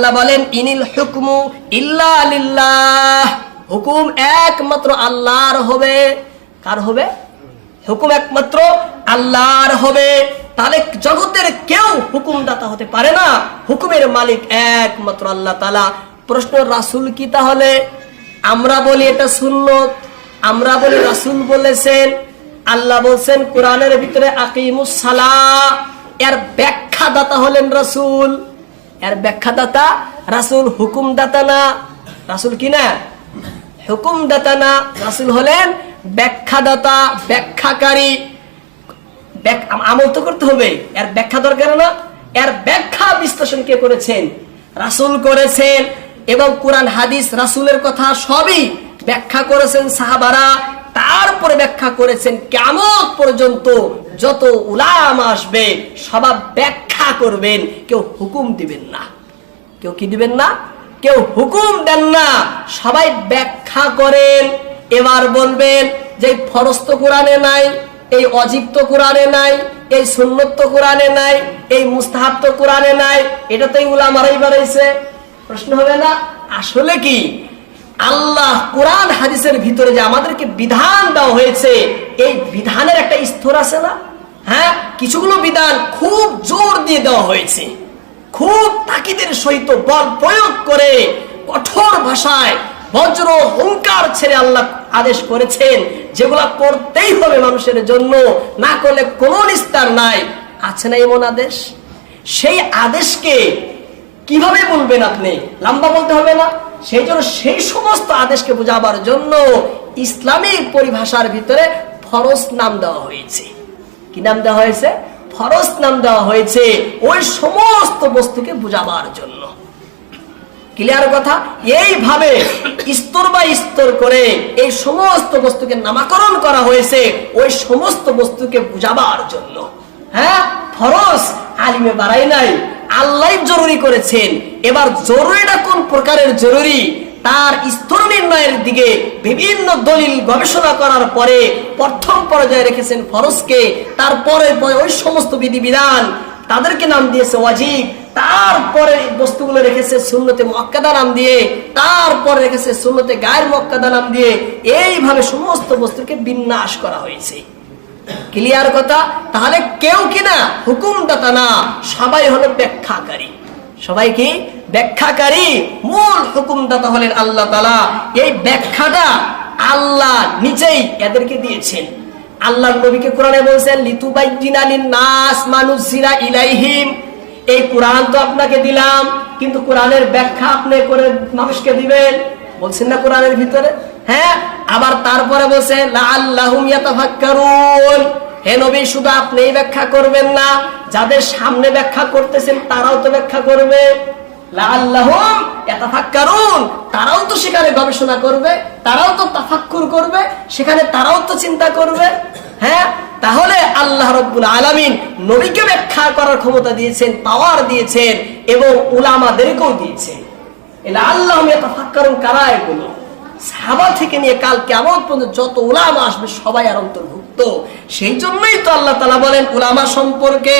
আল্লাহ বলেন, ইনিল হুকমু ইল্লা লিল্লাহ। হুকুম একমাত্র আল্লাহর হবে। কার হবে? হুকুম একমাত্র আল্লাহর হবে। তাহলে জগতের কেউ হুকুমদাতা হতে পারে না। হুকুমের মালিক একমাত্র আল্লাহ তালা প্রশ্ন, রাসুল কি তাহলে? আমরা বলি এটা সুন্নত। আমরা বলি রাসুল বলেছেন। আল্লাহ বলছেন, কোরআনের ভিতরে আকিমুস সালা এর ব্যাখ্যাদাতা হলেন রাসূল। এর ব্যাখ্যাদাতা রাসূল হুকুমদাতা না। রাসূল কি না? হুকুমদাতা না। রাসূল হলেন ব্যাখ্যাদাতা, ব্যাখ্যাকারী। আমল তো করতে হবে। এর ব্যাখ্যা দরকার না। এর ব্যাখ্যা বিশ্লেষণ কে করেছেন? রাসূল করেছেন এবং কোরআন, হাদিস, রাসূলের কথা সবই ব্যাখ্যা করেছেন সাহাবারা। তারপরে ব্যাখ্যা করেছেন কেমন পর্যন্ত যত উলাম আসবে, সবাব ব্যাখ্যা করবেন, কেউ হুকুম দিবেন না। কেউ কি দিবেন না? কেউ হুকুম দেন না। সবাই ব্যাখ্যা করেন, এবার বলবেন যে এই ফরজ তো কোরআনে নাই, এই অজীব তো কোরআনে নাই, এই সুন্নত কোরআনে নাই, এই মুস্তাহাব তো কোরআনে নাই, এটা তো উলামারাই বাড়াইছে প্রশ্ন হবে না, আসলে কি? আল্লাহ কোরআন হাদিসের ভিতরে যে আমাদেরকে বিধান দেওয়া হয়েছে, এই বিধানের একটা স্তর আছে না? হ্যাঁ কিছুগুলো বিধান খুব জোর দিয়ে দেওয়া হয়েছে। খুব তাকিদের সহিত বল প্রয়োগ করে কঠোর ভাষায় বজ্র হুঙ্কার ছেড়ে আল্লাহ আদেশ করেছেন, যেগুলা করতেই হবে মানুষের জন্য, না করলে কোনো নিস্তার নাই। আছে না এমন আদেশ? সেই আদেশকে কীভাবে বলবেন আপনি? লম্বা বলতে হবে না। সেই জন্য সেই সমস্ত আদেশকে বোঝাবার জন্য ইসলামিক পরিভাষার ভিতরে ফরজ নাম দেওয়া হয়েছে। কি নাম দেওয়া হয়েছে? ফরজ নাম দেওয়া হয়েছে ওই সমস্ত বস্তুকে বোঝাবার জন্য। ক্লিয়ার কথা? এইভাবে স্তর বা স্তর করে এই সমস্ত বস্তুকে নামাকরণ করা হয়েছে ওই সমস্ত বস্তুকে বুঝাবার জন্য। হ্যাঁ? ফরজ, আলিমে বাড়াই নাই। আল্লাহ জরুরি করেছেন। এবার জরুরিটা কোন প্রকারের জরুরি? তার স্তর নির্ণয়ের দিকে বিভিন্ন দলিল গবেষণা করার পরে প্রথম পর্যায়ে রেখেছেন ফরজকে। তারপরে ওই সমস্ত বিধিবিধান তাদেরকে নাম দিয়েছে ওয়াজিব। তারপরে বস্তুগুলো রেখেছে সুন্নতে মক্কাদা নাম দিয়ে। তারপরে রেখেছে সুন্নতে গায়ের মক্কাদা নাম দিয়ে। এইভাবে সমস্ত বস্তুকে বিন্যাস করা হয়েছে। ক্লিয়ার কথা? তাহলে কেউ কিনা হুকুমদাতা না সবাই হলো ব্যাখ্যাকারী। সবাই কি? ব্যাখ্যাকারী। মূল হুকুমদাতা হলেন আল্লাহ তালা এই ব্যাখ্যাটা আল্লাহ নিজেই এদেরকে দিয়েছেন। আল্লাহ নবীকে কোরআনে বলছেন লিতুবাইজিনা নাস মানুষ মানুষিরা ইলাইহিম। এই কোরআন তো আপনাকে দিলাম, কিন্তু কোরআনের ব্যাখ্যা আপনি করে মানুষকে দিবেন। বলছেন না কোরআনের ভিতরে? হ্যাঁ? তারপরে বলছে হে নবী, শুধু আপনিই ব্যাখ্যা করবেন না, যাদের সামনে ব্যাখ্যা করতেছেন তারাও তো ব্যাখ্যা করবে। তারাও তো সেখানে গবেষণা করবে, তারাও তো তাফাক্কুর করবে, সেখানে তারাও তো চিন্তা করবে। হ্যাঁ? তাহলে আল্লাহ রব্বুল আলামিন নবীকে ব্যাখ্যা করার ক্ষমতা দিয়েছেন পাওয়ার দিয়েছেন এবং উলামাদেরকেও দিয়েছেন। আল্লাহ কারা এগুলো? সাহাবা থেকে নিয়ে কাল কেমন পর্যন্ত যত উলামা আসবে, সবাই আর অন্তর্ভুক্ত। সেই জন্যই তো আল্লাহ তালা বলেন, উলামা সম্পর্কে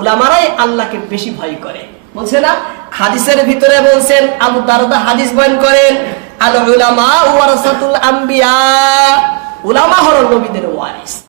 উলামারাই আল্লাহকে বেশি ভয় করে। বলছে না, হাদিসের ভিতরে বলছেন, আবু দারদা হাদিস বয়ান করেন আল উলামা ওয়ারাসাতুল আম্বিয়া। উলামা হলো নবীদের ওয়ারিস।